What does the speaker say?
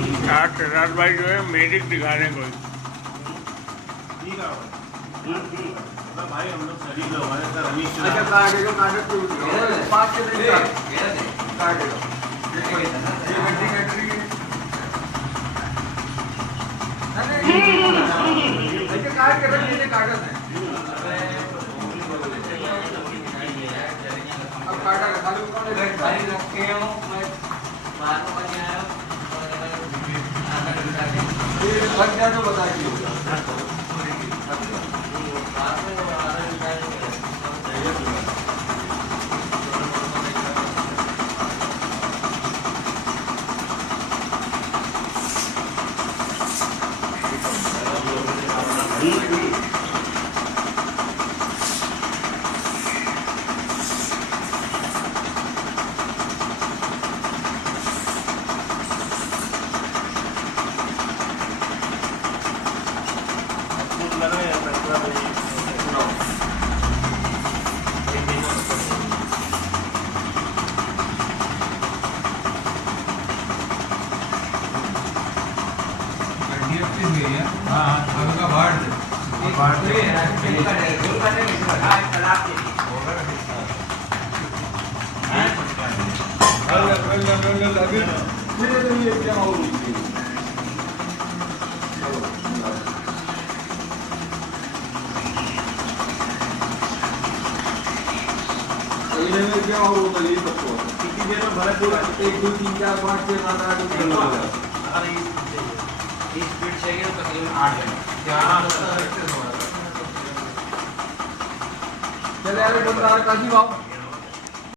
केदार भाई जो है मैजिक दिखा रहे हैं कोई। भाई हम लोग शरीफ लोग हमारे साथ रमेश तो बता क्या हो ये सबको कितनी देर में भरा दूर 1 2 3 4 5 6 7 8 अगर ये स्पीड चाहिए तो तकरीबन 8 घंटे चले यार बंदा काजी बाप